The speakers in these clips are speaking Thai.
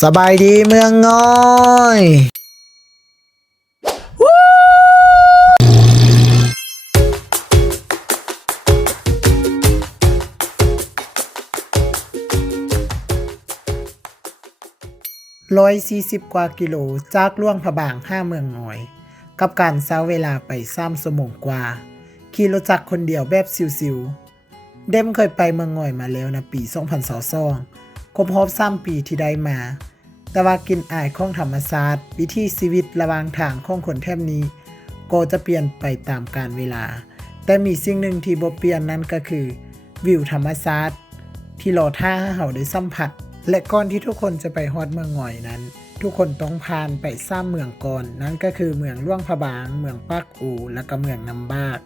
สบายดีเมืองน้อย140 กว่ากิโลจากหลวงพระบาง5เมืองน้อย กับการใช้เวลาไป3ชั่วโมงกว่าขี่รถจักรคนเดียวแบบซิวๆเดมเคยไปเมืองน้อยมาแล้วนะปี2022ครบรอบ3ปีที่ได้มา แต่ว่ากินอายของธรรมศาสตร์วิถีชีวิตระหว่างทางของคนแถบนี้ก็จะเปลี่ยนไปตามกาลเวลา แต่มีสิ่งหนึ่งที่บ่เปลี่ยนนั้นก็คือวิวธรรมศาสตร์ที่รอท่าให้เฮาได้สัมผัสและก่อนที่ทุกคนจะไปฮอดเมืองง่อยนั้นทุกคนต้องผ่านไป3เมืองก่อนนั่นก็คือเมืองหลวงพระบางเมืองปากอู่และก็เมืองน้ำบาก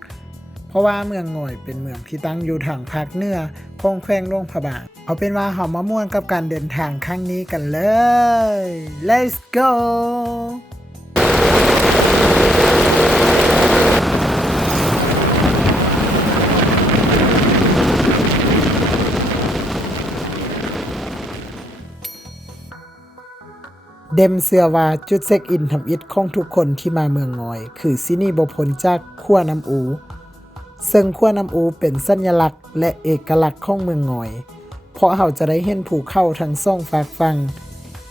เพราะว่าเมืองง่อยเป็นเมืองที่ตั้งอยู่ทางภาคเหนือของแขวงหลวงพระบางเอาเป็นว่าเฮามาม่วนกับการเดินทางครั้งนี้กันเลย Let's go เดมเชื่อว่าจุดเช็คอินทำอิฐของทุกคนที่มาเมืองงอยคือสินี่บ่พ้นจากขั้วน้ำอูซึ่งขั้วน้ำอูเป็นสัญลักษณ์และเอกลักษณ์ของเมืองงอยเพราะเราจะได้เห็นภูเขาทั้งสองฝากฝั่ง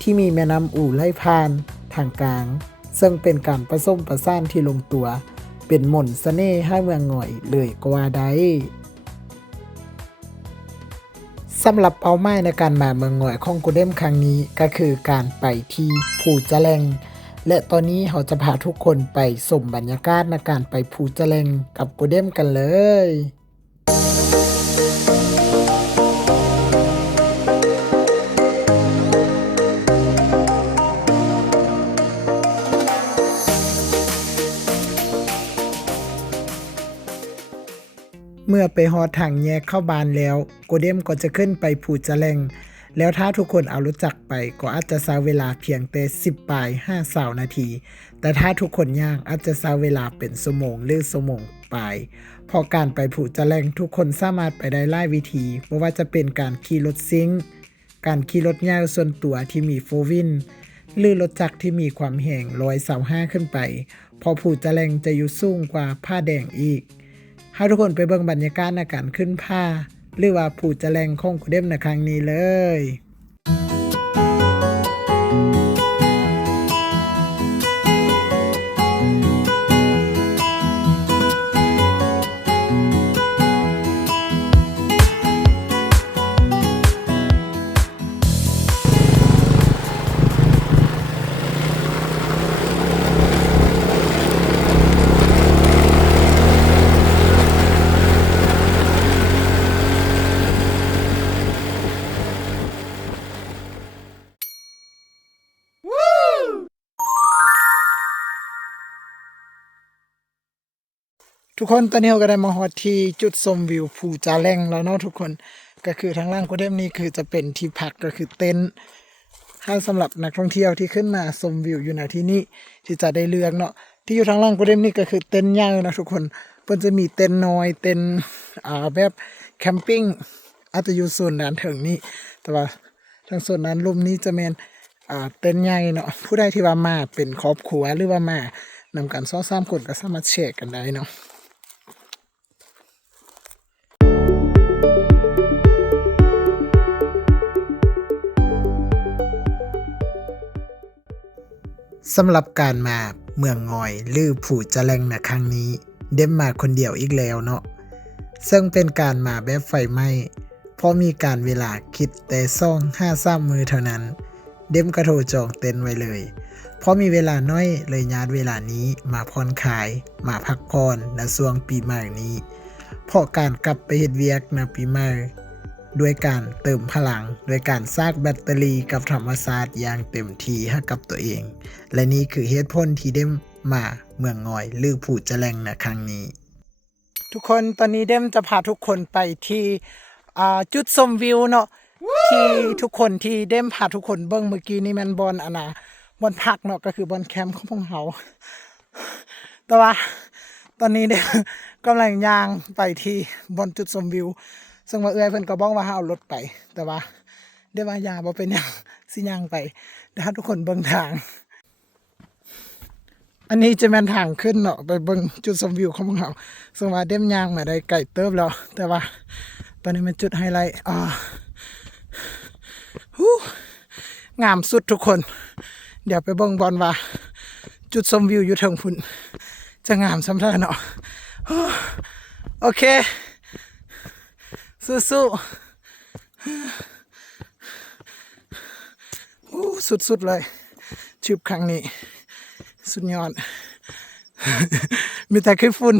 ที่มีแม่น้ำอูไหลผ่านทางกลางซึ่งเป็นการผสมผสานที่ลงตัวเป็นมนต์เสน่ห์ให้เมืองงอยเลยก็ว่าได้สำหรับเป้าหมายในการมาเมืองง่อยของกูเด้มครั้งนี้ก็คือการไปที่ภูจาแลงและตอนนี้เราจะพาทุกคนไปชมบรรยากาศในการไปภูจาแลงกับกูเด้มกันเลยเมื่อไปฮอดทางแยกเข้าบ้านแล้วโกเด้มก็จะขึ้นไปภูจาแลงแล้วถ้าทุกคนเอารถจักรไปก็อาจจะใช้เวลาเพียงแต่10 ปลาย5 นาทีแต่ถ้าทุกคนย่างอาจจะใช้เวลาเป็นชั่วโมงหรือชั่วโมงปลายพอการไปภูจาแลงทุกคนสามารถไปได้หลายวิธีบ่ว่าจะเป็นการขี่รถซิ่งการขี่รถยาวส่วนตัวที่มีโฟร์วินหรือรถจักรที่มีความแรง125ขึ้นไปพอภูจาแลงจะอยู่สูงกว่าผ้าแดงอีกให้ทุกคนไปเบิ่งบรรยากาศในการขึ้นผ้าหรือว่าภูจาแลงของกูเด้มในครั้งนี้เลยทุกคนตอนนี้เราก็ได้มาฮอดที่จุดชมวิวภูจาแลงแล้วเนาะทุกคนก็คือทางล่างกูเด้มนี่คือจะเป็นที่พักก็คือเต็นท์ให้สำหรับนักท่องเที่ยวที่ขึ้นมาชมวิวอยู่ณที่นี้ที่จะได้เลือกเนาะที่อยู่ทางล่างกูเด้มนี่ก็คือเต็นท์ใหญ่นะทุกคนเพิ่นจะมีเต็นท์น้อยเต็นท์แบบแคมปิ้งอาจจะอยู่ส่วนนั้นถึงนี้แต่ว่าทางส่วนนั้นมุมนี้จะแม่นเต็นท์ใหญ่เนาะผู้ใดที่ว่ามาเป็นครอบครัวหรือว่ามานำกัน2-3คนก็สามารถแชร์กันได้เนาะสำหรับการมาเมืองงอยหรือภูจาแลงในครั้งนี้เดมมาคนเดียวอีกแล้วเนาะซึ่งเป็นการมาแบบไฟไหม้เพราะมีการเวลาคิดแต่2-3 มื้อเท่านั้นเดมก็โทรจองเต็นท์ไว้เลยเพราะมีเวลาน้อยเลยญาติเวลานี้มาผ่อนคลายมาพักผ่อนในช่วงปีใหม่นี้เพราะการกลับไปเฮ็ดเวียกในปีใหม่ด้วยการเติมพลังด้วยการสร้างแบตเตอรี่กับธรรมชาติอย่างเต็มที่ให้กับตัวเองและนี่คือเหตุผลที่เดมมาเมืองงอยหรือภูจาแลงในครั้งนี้ทุกคนตอนนี้เดมจะพาทุกคนไปที่จุดชมวิวเนาะที่ทุกคนที่เดมพาทุกคนเบิ่งเมื่อกี้นี่มันบอนบอนพักเนาะก็คือบอนแคมป์ของพวกเฮาแต่ว่าตอนนี้เดมกำลังย่างไปที่บอนจุดชมวิวซึ่งว่าเอื้อยเพิ่นก็บอกว่าให้เอารถไปแต่ว่าเดมว่าอย่าบ่เป็นหยัง สิย่างไปเดี๋ยวให้ทุกคนเบิ่งทาง อันนี้จะเป็นทางขึ้นเนาะไปเบิ่งจุดชมวิวของพวกเราซึ่งว่าเด้มย่างมาได้ไกลเติบแล้วแต่ว่าตอนนี้มันจุดไฮไลท์งามสุดทุกคนเดี๋ยวไปเบิ่งบอลว่าจุดชมวิวอยู่ทางพุ่นจะงามสำหรับเนาะโอเคสู้ๆสุดๆเลยทริปครั้งนี้สุดยอด มีแต่ขี้ฝุ่น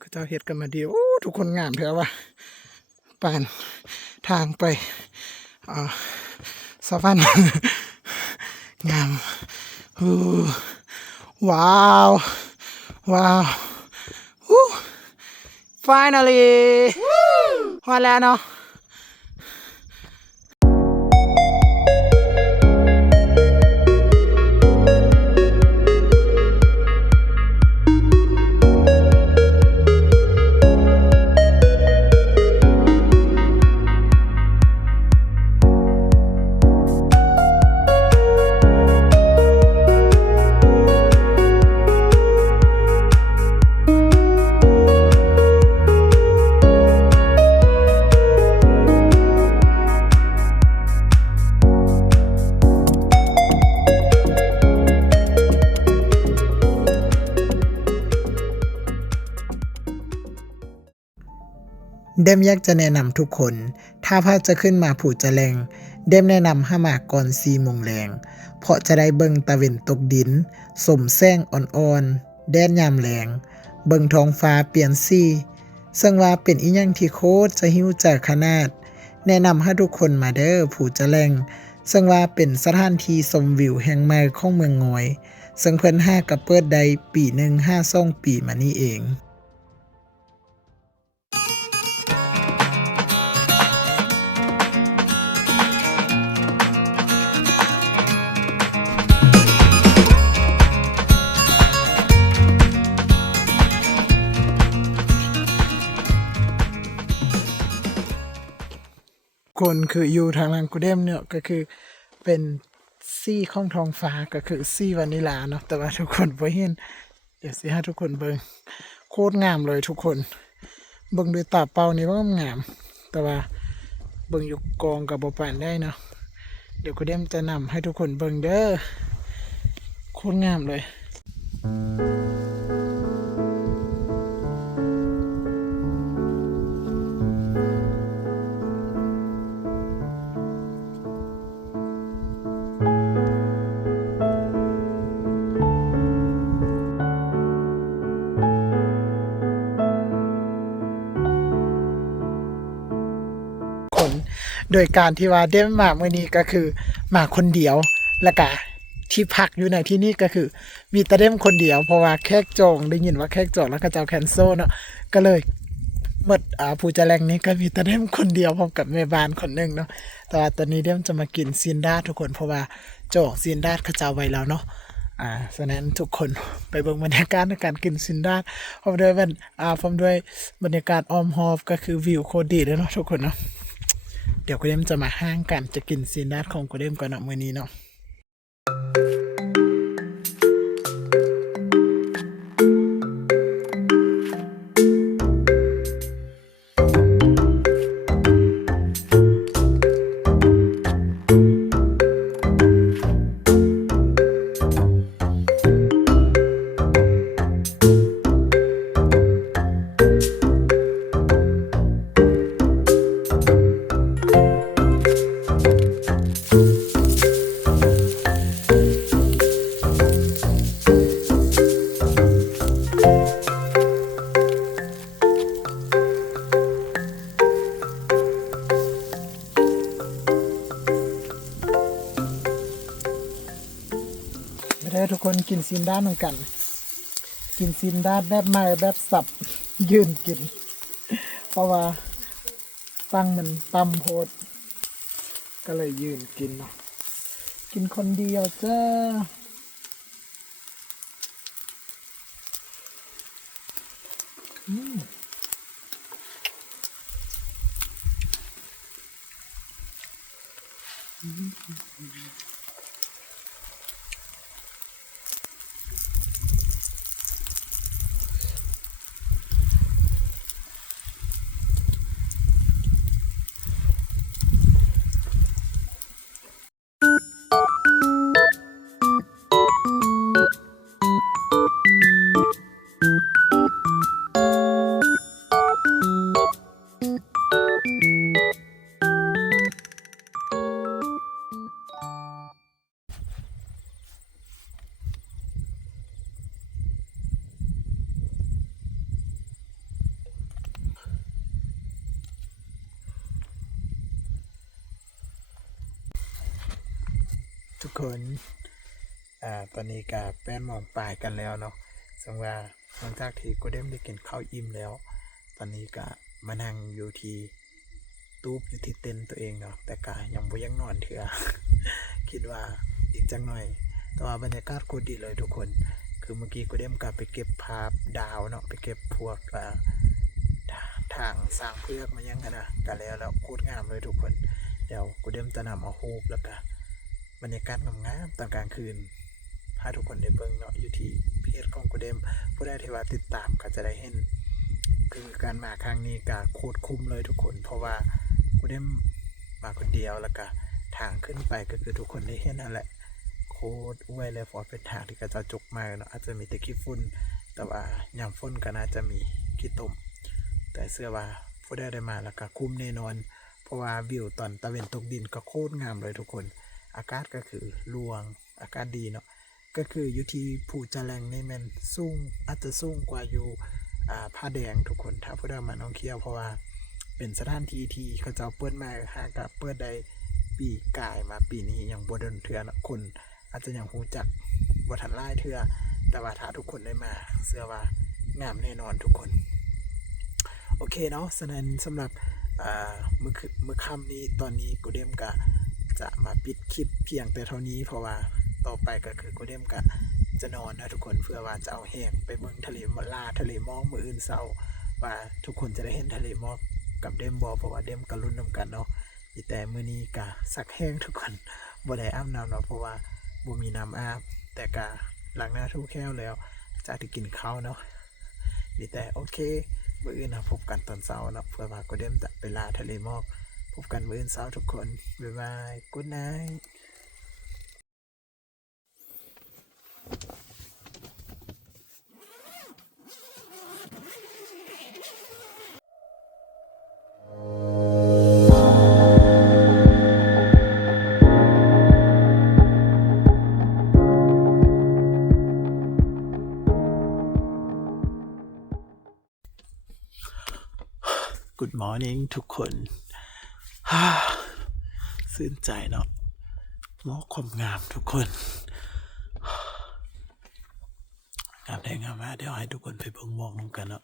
ก็เจ้าเฮ็ดกันมาดีโอ้ทุกคนงามเถอะว่าป่านทางไปสวรรค์ งามว้าวfinally พอแล้วเนาะเดมอยากจะแนะนำทุกคนถ้าพาจะขึ้นมาผูจะแรงเดมแนะนำให้มาก่อน4 โมงแรงเพราะจะได้เบิ่งตะเวนตกดินสมแสงอ่อนๆแดดยามแรงเบิ่งท้องฟ้าเปลี่ยนสีซึ่งว่าเป็นอีหยังที่โคตรจะหิวใจขนาดแนะนำให้ทุกคนมาเด้อผูจะแรงซึ่งว่าเป็นสถานที่ชมวิวแห่งใหม่ของเมืองงอยซึ่งเพิ่นกับเปิดได้ปีหนึ่ง5-2 ปีมานี้เองคนคืออยู่ทางหลังกูเดมเนี่ยก็คือเป็นซี่ของท้องฟ้าก็คือซี่วานิลาเนาะแต่ว่าทุกคนบ่เห็นเดี๋ยวสิให้ทุกคนเบิ่งโคตรงามเลยทุกคนเบิ่งด้วยตาเปล่านี่ว่างามแต่ว่าเบิ่งอยู่กองกับบ่ปานได้เนาะเดี๋ยวกูเดมจะนำให้ทุกคนเบิ่งเด้อโคตรงามเลยโดยการที่ว่าเดมมาเมื่อนี้ก็คือมาคนเดียวแล้วก็ที่พักอยู่ในที่นี่ก็คือมีแต่เดมคนเดียวเพราะว่าแขกจองได้ยินว่าแขกจองแล้วก็เจ้าแคนเซิลเนาะก็เลยหมดผู้จะแรงนี้ก็มีแต่เดมคนเดียวพร้อมกับแม่บ้านคนนึงเนาะแต่ว่าตอนนี้เดมจะมากินซินดาทุกคนเพราะว่าจองซินดาเขาเจ้าไว้แล้วเนาะฉะนั้นทุกคนไปเบิ่งบรรยากาศในการกินซินดาพร้อมด้วยบรรยากาศอ้อมหอบก็คือวิวโคตรดีเลยเนาะทุกคนเนาะเดี๋ยวกูเดมจะมาห้างกันจะกินซีนดาดของกูเดมก่อนนะมื้อนี้เนาะทุกคนกินซินดาดเหมือนกันกินซินดาดแบบใหม่แบบสับยืนกินเพราะว่าฟังมันตำโพดก็เลยยืนกินเนาะกินคนเดียวจ้า ทุกคนตอนนี้ก็8 โมงปลายกันแล้วเนาะซึ่งว่าหลังจากที่กูได้กินข้าวอิ่มแล้วตอนนี้ก็มานั่งอยู่ที่ตู้อยู่ที่เต็นท์ตัวเองเนาะแต่ก็ยังบ่ยังนอนเถื่อ คิดว่าอีกจังหน่อยแต่ว่าบรรยากาศโคตรดีเลยทุกคนคือเมื่อกี้กูได้ก็ไปเก็บภาพดาวเนาะไปเก็บพวกทางสร้างเพือกมายังกันนะกันแล้วโคตรงามเลยทุกคนเดี๋ยวกูได้จะนำเอารูปแล้วก็บรรยากาศงามๆตอนกลางคืนพาทุกคนได้เบิ่งเนาะอยู่ที่เพจของกูเดมผู้ใดที่ว่าติดตามก็จะได้เห็นคือการมาครั้งนี้ก็โคตรคุ้มเลยทุกคนเพราะว่ากูเดมมาคนเดียวแล้วก็ทางขึ้นไปก็คือทุกคนได้เห็นนั่นแหละโคตรอวยเลยเพราะเป็นทางที่ก็จะจกมาเนาะอาจจะมีแต่ขี้ฝุ่นแต่ว่ายามฝนก็น่าจะมีขี้ตมแต่เชื่อว่าผู้ใดได้มาแล้วก็คุ้มแน่นอนเพราะว่าวิวตอนตะเวนตกดินก็โคตรงามเลยทุกคนอากาศก็คือลวงอากาศดีเนาะก็คืออยู่ที่ภูจาแรงนี่มันสูงอาจจะสูงกว่าอยู่ผ้าแดงทุกคนถ้าผู้ใดมาท่องเที่ยวเพราะว่าเป็นสถานที่ที่เขาเจ้าเปิดมาหากับเปิดได้ปีกายมาปีนี้ยังบ่ดนเทื่อเนาะคนอาจจะยังรู้จักบ่ทันหลายเทื่อแต่ว่าถ้าทุกคนได้มาเชื่อว่างามแน่นอนทุกคนโอเคเนาะฉะนั้นสำหรับมื้อค่ำนี้ตอนนี้กูเดมก็จะมาปิดคลิปเพียงแต่เท่านี้เพราะว่าต่อไปก็คือกูเดมก็จะนอนนะทุกคนเพื่อว่าจะเอาแห้งไปเบิ่งทะเลทะเลหมอกมื้ออื่นเช้าว่าทุกคนจะได้เห็นทะเลหมอกกับเดมบ่เพราะว่าเดมก็ลุ้นนำกันเนาะแต่มื้อนี้ก็สักแห้งทุกคนบ่ได้อาบน้ำเนาะเพราะว่าบ่มีน้ำอาบแต่ก็ล้างหน้าทุกแก้วแล้วจากที่กินข้าวเนาะแต่โอเคมื้ออื่นนะพบกันตอนเช้าเนาะเพื่อว่ากูเดมจะไปล่าทะเลหมอกพบกันมื้ออื่นเช้าทุกคนบ๊ายบาย Good night Good morning ทุกคนซื่นใจเนาะหมอกความงามทุกคนงามได้งามมากเดี๋ยวให้ทุกคนไปเบิ่งหมอกนำกันเนาะ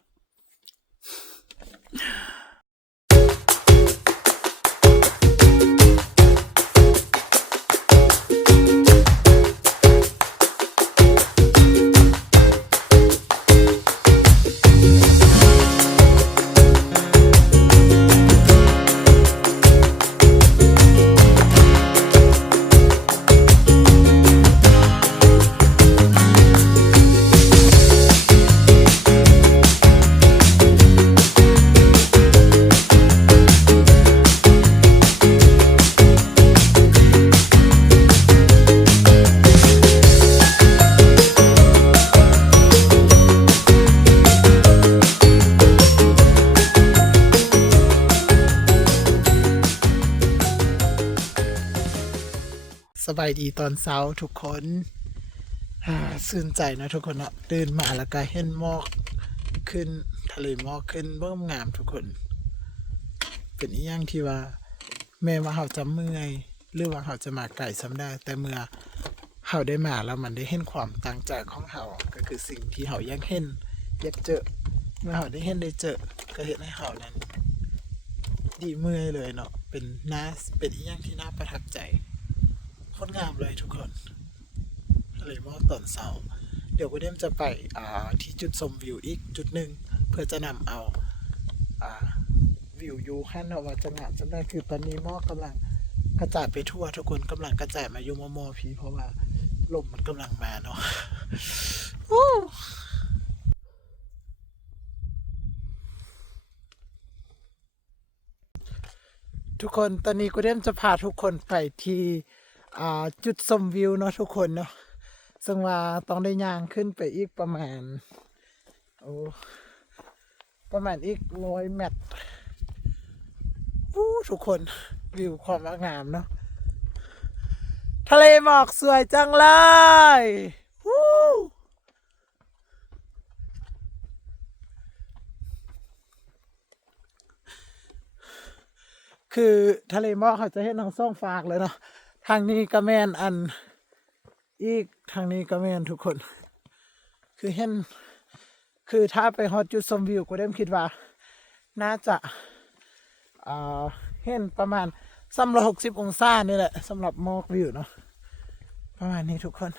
สบายดีตอนเช้าทุกคนซื่นใจนะทุกคนเนาะตื่นมาแล้วก็เห็นหมอกขึ้นทะเลหมอกขึ้นเบิ่งงามทุกคนเป็นอีหยังที่ว่าแม้ว่าเฮาจะเมื่อยหรือว่าเฮาจะมาไกลซ้ำได้แต่เมื่อเฮาได้มาแล้วมันได้เห็นความตั้งใจของเฮาก็คือสิ่งที่เฮาอยากเห็นอยากเจอเมื่อเฮาได้เห็นได้เจอก็เฮ็ดให้เฮานั้นดีเมื่อยเลยเนาะเป็นอีหยังที่น่าประทับใจคนงามเลยทุกคนทะเลหมอกตอนเช้าเดี๋ยวกูเดมจะไปที่จุดชมวิวอีกจุดหนึ่งเพื่อจะนำเอาวิวยูคันเอาว่าจะงามจำได้คือตอนนี้หมอกกำลัง กระจายไปทั่วทุกคนกำลังกระจายมาอยู่มอพีเพราะว่าลมมันกำลังมาเนาะทุกคนตอนนี้กูเดมจะพาทุกคนไปที่จุดชมวิวเนาะทุกคนเนาะซึ่งว่าต้องได้ย่างขึ้นไปอีกประมาณอีก100 เมตรทุกคนวิวความงามเนาะทะเลหมอกสวยจังเลยคือทะเลหมอกเขาจะเห็นทางซ่องฝากเลยเนาะทางนี้ก็แม่นอันอีกทางนี้ก็แม่นทุกคนคือเห็นคือถ้าไปฮอตจุดชมวิวก็ได้คิดว่าน่าจะเห็นประมาณ360 องศานี่แหละสำหรับหมอกวิวเนาะประมาณนี้ทุกคน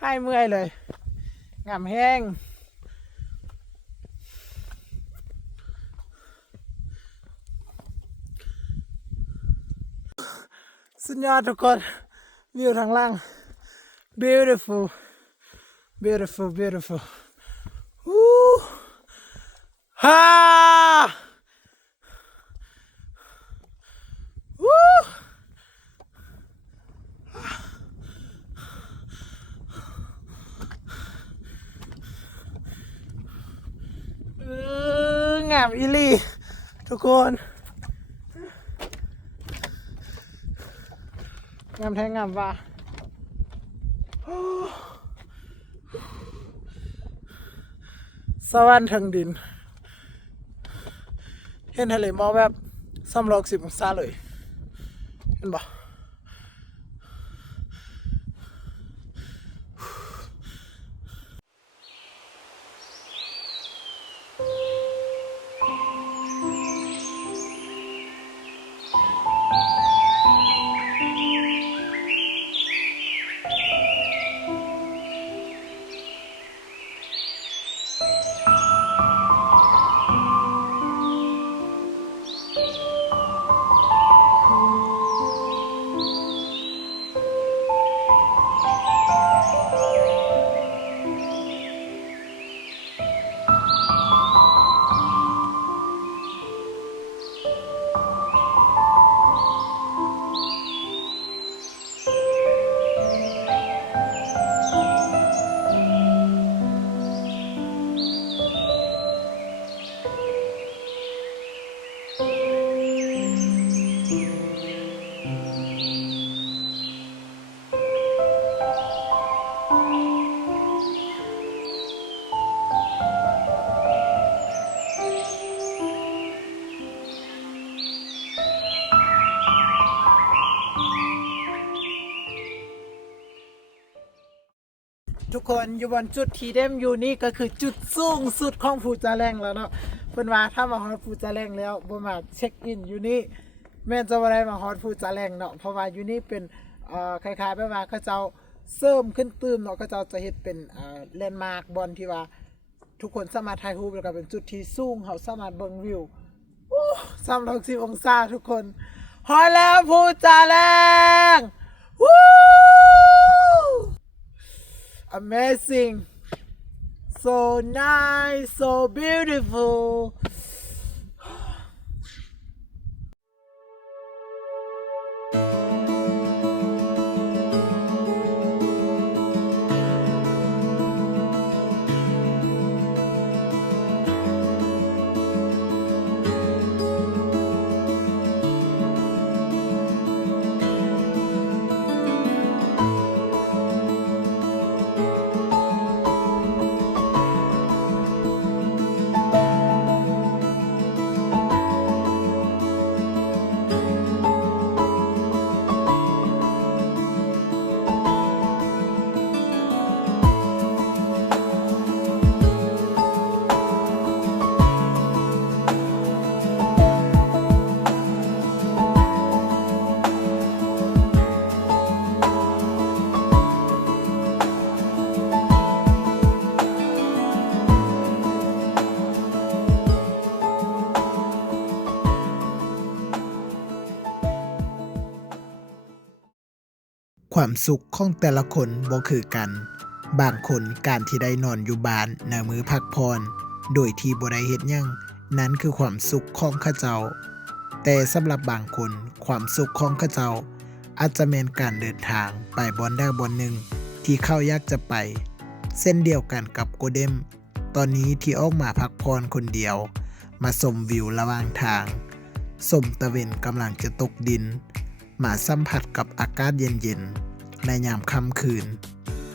ให้เมื่อยเลยงามแห้งสุดยอดทุกคนวิวทางล่าง beautiful beautiful beautiful ฮ่างามอีลี่ทุกคนงามแท้งามว่าสวรรค์ทั้งดินเห็นทะเลหมอกแบบ360 องศาเลยเห็นปะทุกคนอยู่บนจุดที่เดมอยู่นี่ก็คือจุดสูงสุดของภูจาแรงแล้วเนาะเพิ่นว่าถ้ามาฮอดภูจาแรงแล้วบ่มาเช็คอินอยู่นี่แม่นจะบ่ได้มาฮอดภูจาแรงเนาะเพราะว่าอยู่นี่เป็นคล้ายๆแบบว่าเขาเจ้าเสริมขึ้นตื้มเนาะเขาเจ้าจะเฮ็ดเป็นแลนด์มาร์คบอนที่ว่าทุกคนสามารถถ่ายรูปแล้วก็เป็นจุดที่สูงเขาสามารถเบิ่งวิว360 องศาทุกคนฮอดแล้วภูจาแรงAmazing, so nice, so beautiful. เ ความสุขของแต่ละคนบ่คือกัน บางคนการที่ได้นอนอยู่บ้านในมื้อพักผ่อนโดยที่บ่ได้เฮ็ดหยังนั้นคือความสุขของเขาเจ้า แต่สำหรับบางคนความสุขของเขาเจ้าอาจจะแม่นการเดินทางไปบ่อนใดบ่อนหนึ่งที่เขาอยากจะไปเส้นเดียวกันกับโกเดมตอนนี้ที่ออกมาพักผ่อนคนเดียวมาชมวิวระหว่างทางชมตะเวนกำลังจะตกดินมาสัมผัสกับอากาศเย็นๆในยามค่ำคืน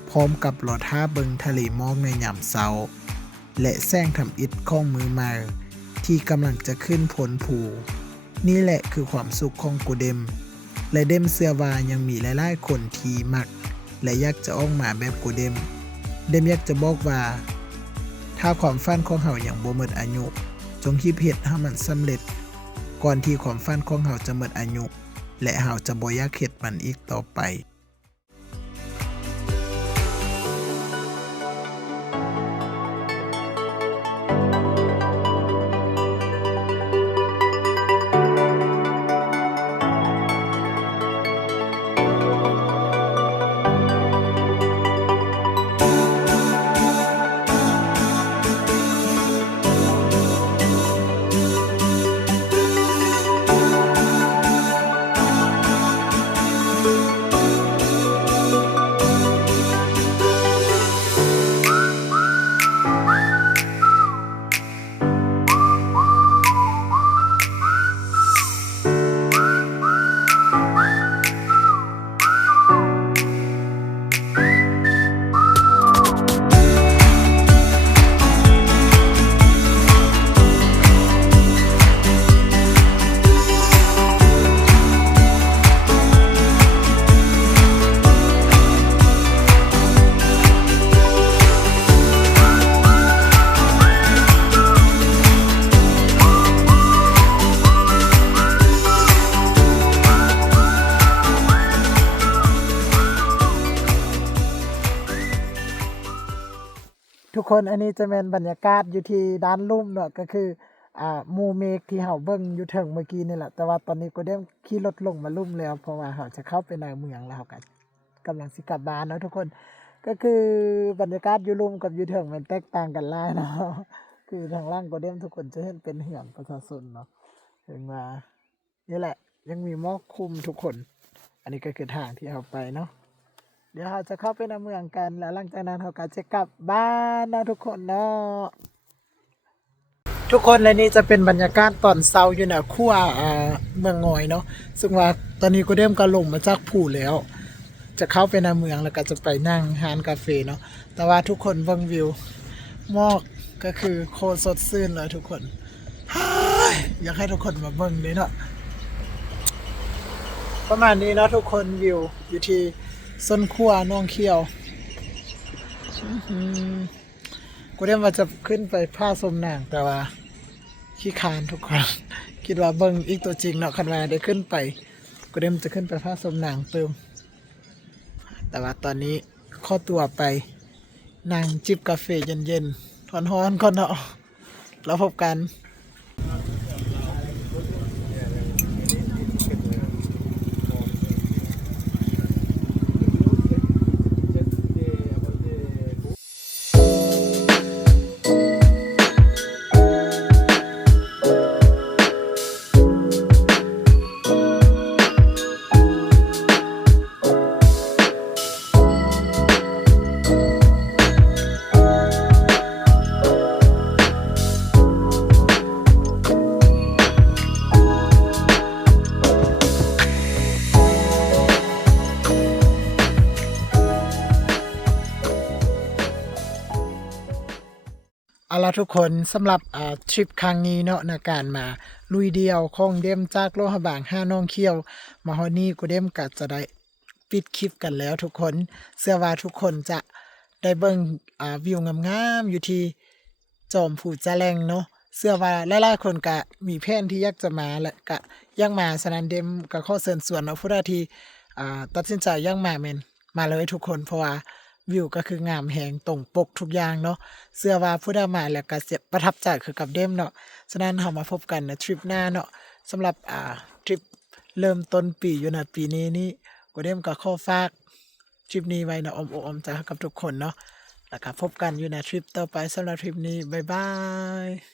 พร้อมกับรอท่าเบิงทะเลหมอกในยามเช้าและแสงทำอิฐของมือใหม่ที่กำลังจะขึ้นพ้นภูนี่แหละคือความสุขของโกเดมและเดมเชื่อว่ายังมีหลายๆคนที่มักและอยากจะออกมาแบบโกเดมอยากจะบอกว่าถ้าความฝันของเฮายังบ่หมดอายุจงรีบเฮ็ดให้มันสำเร็จก่อนที่ความฝันของเฮาจะหมดอายุและเฮาจะบ่อยากเฮ็ดมันอีกต่อไปทุกคนอันนี้จะเป็นบรรยากาศอยู่ที่ด้านลุ่มเนาะก็คือหมู่เมฆที่เฮาเบิ่งอยู่เทิงเมื่อกี้นี่แหละแต่ว่าตอนนี้ก็ได้ขี่รถลงมาลุ่มแล้วเพราะว่าเฮาจะเข้าไปในเมืองแล้วเฮาก็กำลังสิกลับบ้านเนาะทุกคนก็คือบรรยากาศอยู่ลุ่มกับอยู่เทิงมันแตกต่างกันหลายเนาะคือทางล่างก็ได้ทุกคนจะเห็นเป็นเหือนประชาชนเนาะถึงว่านี่แหละยังมีหมอกคลุมทุกคนอันนี้ก็คือทางที่เฮาไปเนาะเดี๋ยวเราจะเข้าไปในเมืองกันแล้วหลังจากนั้นเราก็จะกลับบ้านนะทุกคนเนาะทุกคนและนี่จะเป็นบรรยากาศตอนเช้าอยู่นะขั้วเมืองงอยเนาะซึ่งว่าตอนนี้ก็เริ่มก็ลงมาจากผู้แล้ว จะเข้าไปในเมืองแล้วก็จะไปนั่งร้านกาแฟเนาะแต่ว่าทุกคนเบิ่งวิวหมอกก็คือโคตรสดชื่นเลยทุกคนอยากให้ทุกคนมาเบิ่งเลยเนาะประมาณนี้เนาะทุกคนวิวอยู่ที่ส้นขั้วน้องเขียวกูเรียกว่าจะขึ้นไปผ้าสมนางแต่ว่าขี้คานทุกคนคิดว่าเบิ่งอีกตัวจริงเนาะคันว่าได้ขึ้นไปกูเรียกจะขึ้นไปผ้าสมนางเติมแต่ว่าตอนนี้ข้อตัวไปนั่งจิบกาแฟเย็นๆร้อนๆก่อนเนาะแล้วพบกันเอาล่ะทุกคนสำหรับทริปครั้งนี้เนาะในการมาลุยเดียวของเดมจากโลหะบาง5น้องเขียวมาฮอดนี้กูเดมก็จะได้ปิดคลิปกันแล้วทุกคนเชื่อว่าทุกคนจะได้เบิ่งวิวงามๆอยู่ที่จอมผู้จะแลงเนาะเชื่อว่าหลายๆคนก็มีแผนที่อยากจะมาและก็ยังมาฉะนั้นเดมก็ขอเชิญชวนเนาะผู้ใดที่ตัดสินใจยังมาแม่นมาเลยทุกคนเพราะว่าวิวก็คืองามแหงตรงปกทุกอย่างเนาะเชื่อว่าผู้ใดมาแล้วก็สิประทับใจคือกับเดมเนาะฉะนั้นเฮามาพบกันในทริปหน้าเนาะสำหรับทริปเริ่มต้นปีอยู่นะปีนี้ก็เดมก็ขอฝาก ทริปนี้ไว้นะอ้อมอกอ้อมใจให้กับทุกคนเนาะแล้วก็พบกันอยู่ในทริปต่อไปสำหรับทริปนี้บ๊ายบาย